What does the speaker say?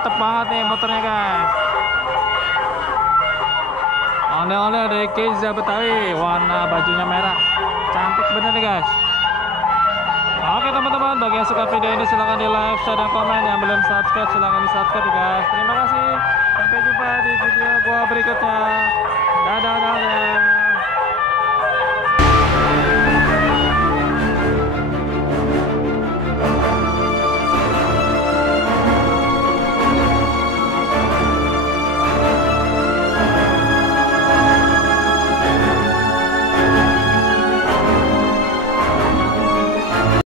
Mantep banget nih motornya guys. Oleh-oleh dari Keiza Betawi, warna bajunya merah, cantik bener nih guys. Oke teman-teman, bagi yang suka video ini silahkan di like, share, dan komen. Yang belum subscribe silahkan di subscribe ya guys. Terima kasih, sampai jumpa di video gua berikutnya. Dadah.